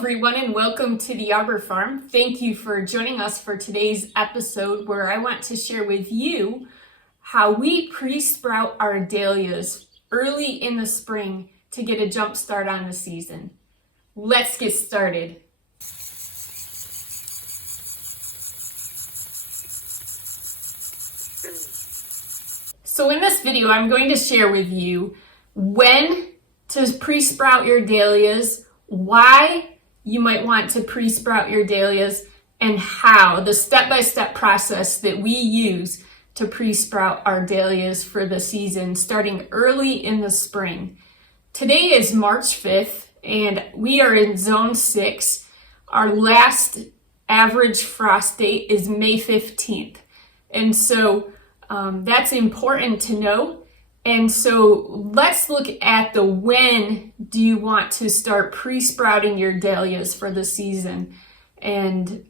everyone, and welcome to the Arbor Farm. Thank you for joining us for today's episode where I want to share with you how we pre-sprout our dahlias early in the spring to get a jump start on the season. Let's get started. So in this video, I'm going to share with you when to pre-sprout your dahlias, why you might want to pre-sprout your dahlias, and how, the step-by-step process that we use to pre-sprout our dahlias for the season starting early in the spring. Today is March 5th and we are in zone 6. Our last average frost date is May 15th. And so that's important to know. And so let's look at the when do you want to start pre-sprouting your dahlias for the season. And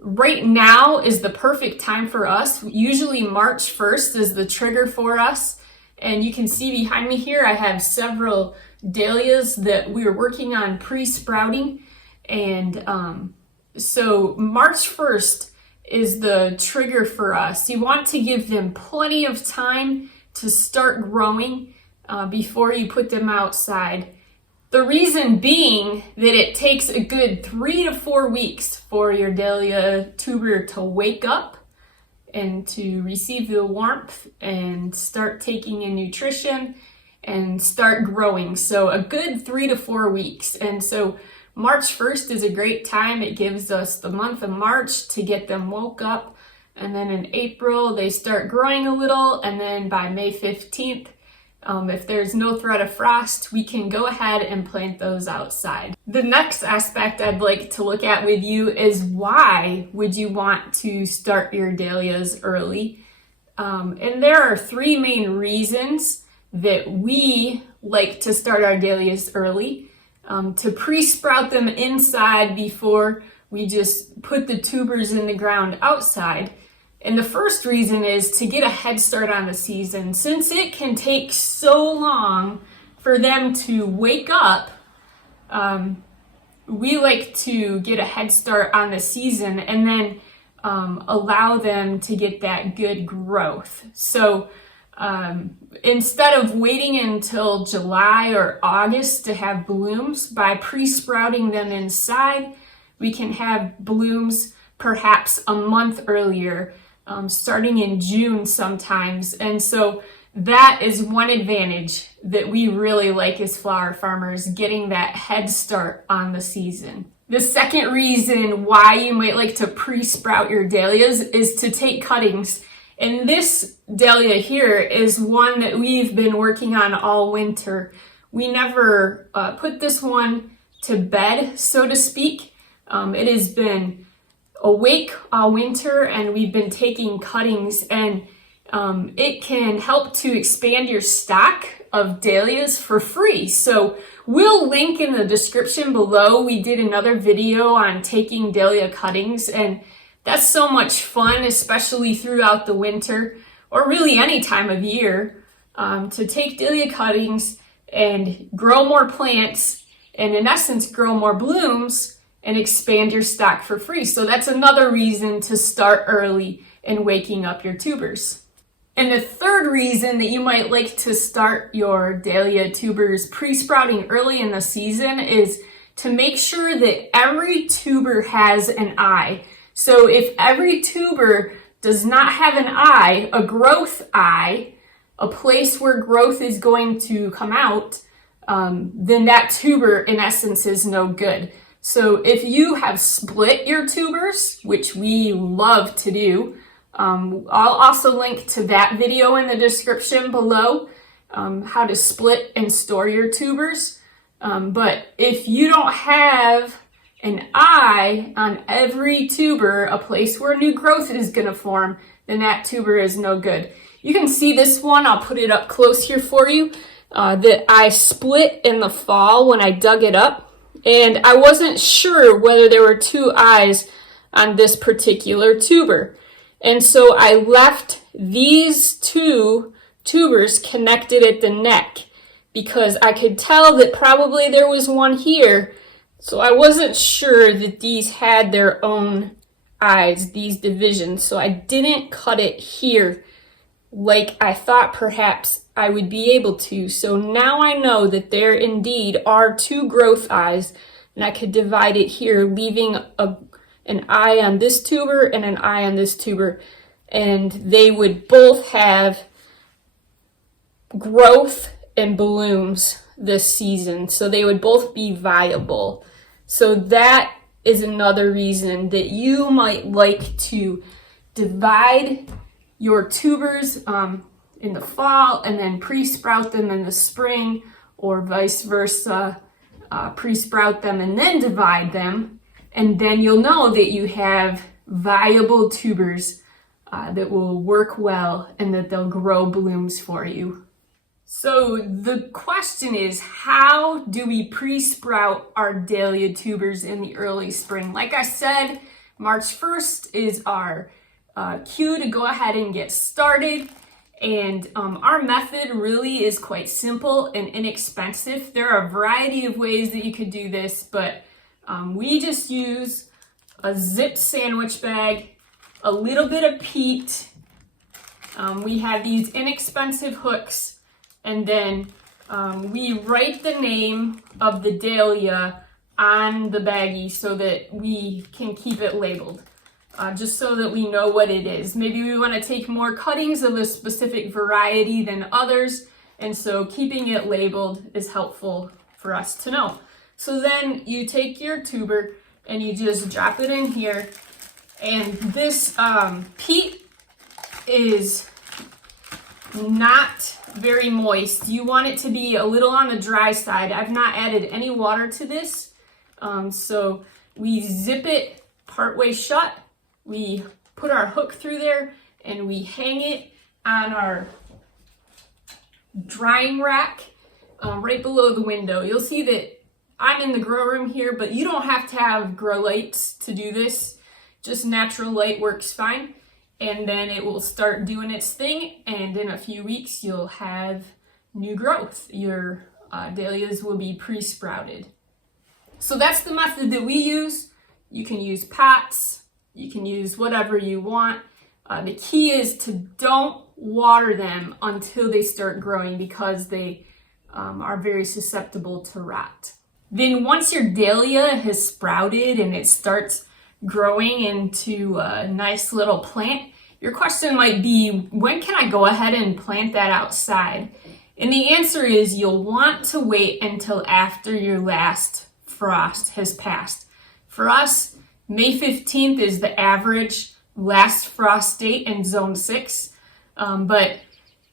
right now is the perfect time for us. Usually March 1st is the trigger for us. And you can see behind me here, I have several dahlias that we're working on pre-sprouting. And so March 1st is the trigger for us. You want to give them plenty of time to start growing before you put them outside. The reason being that it takes a good 3 to 4 weeks for your dahlia tuber to wake up and to receive the warmth and start taking in nutrition and start growing. So a good 3 to 4 weeks. And so March 1st is a great time. It gives us the month of March to get them woke up. And then in April, they start growing a little. And then by May 15th, if there's no threat of frost, we can go ahead and plant those outside. The next aspect I'd like to look at with you is why would you want to start your dahlias early? And there are 3 main reasons that we like to start our dahlias early. To pre-sprout them inside before we just put the tubers in the ground outside. And the first reason is to get a head start on the season. Since it can take so long for them to wake up, we like to get a head start on the season and then allow them to get that good growth. So instead of waiting until July or August to have blooms, by pre-sprouting them inside, we can have blooms perhaps a month earlier, starting in June sometimes. And so that is one advantage that we really like as flower farmers, getting that head start on the season. The second reason why you might like to pre-sprout your dahlias is to take cuttings. And this dahlia here is one that we've been working on all winter. We never put this one to bed, so to speak. It has been awake all winter and we've been taking cuttings, and it can help to expand your stock of dahlias for free. So we'll link in the description below. We did another video on taking dahlia cuttings, and that's so much fun, especially throughout the winter or really any time of year, to take dahlia cuttings and grow more plants and in essence grow more blooms and expand your stock for free. So that's another reason to start early and waking up your tubers. And the third reason that you might like to start your dahlia tubers pre-sprouting early in the season is to make sure that every tuber has an eye. So if every tuber does not have an eye, a growth eye, a place where growth is going to come out, then that tuber in essence is no good. So if you have split your tubers, which we love to do, I'll also link to that video in the description below, how to split and store your tubers. But if you don't have an eye on every tuber, a place where new growth is going to form, then that tuber is no good. You can see this one, I'll put it up close here for you, that I split in the fall when I dug it up. And I wasn't sure whether there were 2 eyes on this particular tuber. And so I left these 2 tubers connected at the neck because I could tell that probably there was one here So I wasn't sure that these had their own eyes, these divisions, so I didn't cut it here like I thought perhaps I would be able to. So now I know that there indeed are two growth eyes, and I could divide it here, leaving an eye on this tuber and an eye on this tuber, and they would both have growth and blooms this season, so they would both be viable. So that is another reason that you might like to divide your tubers in the fall and then pre-sprout them in the spring, or vice versa, pre-sprout them and then divide them, and then you'll know that you have viable tubers that will work well and that they'll grow blooms for you. So the question is, how do we pre-sprout our dahlia tubers in the early spring? Like I said, March 1st is our cue to go ahead and get started. And our method really is quite simple and inexpensive. There are a variety of ways that you could do this, but we just use a zipped sandwich bag, a little bit of peat. We have these inexpensive hooks. And then we write the name of the dahlia on the baggie so that we can keep it labeled, just so that we know what it is. Maybe we want to take more cuttings of a specific variety than others, and so keeping it labeled is helpful for us to know. So then you take your tuber and you just drop it in here, and this peat is not very moist. You want it to be a little on the dry side. I've not added any water to this. So we zip it partway shut. We put our hook through there and we hang it on our drying rack right below the window. You'll see that I'm in the grow room here, but you don't have to have grow lights to do this. Just natural light works fine. And then it will start doing its thing, and in a few weeks you'll have new growth. Your dahlias will be pre-sprouted. So that's the method that we use. You can use pots, you can use whatever you want. The key is to don't water them until they start growing, because they are very susceptible to rot. Then once your dahlia has sprouted and it starts growing into a nice little plant, your question might be, when can I go ahead and plant that outside? And the answer is, you'll want to wait until after your last frost has passed. For us, May 15th is the average last frost date in zone 6, but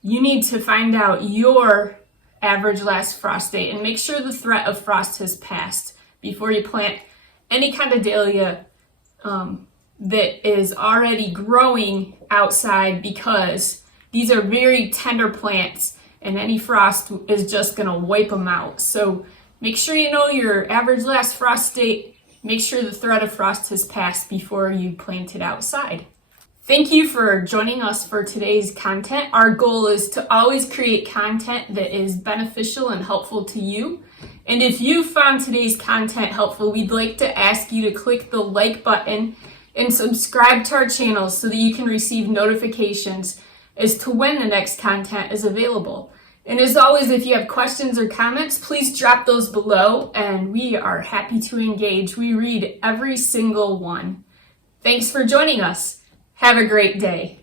you need to find out your average last frost date and make sure the threat of frost has passed before you plant any kind of dahlia that is already growing outside, because these are very tender plants and any frost is just going to wipe them out. So make sure you know your average last frost date. Make sure the threat of frost has passed before you plant it outside. Thank you for joining us for today's content. Our goal is to always create content that is beneficial and helpful to you. And if you found today's content helpful, we'd like to ask you to click the like button and subscribe to our channel so that you can receive notifications as to when the next content is available. And as always, if you have questions or comments, please drop those below and we are happy to engage. We read every single one. Thanks for joining us. Have a great day.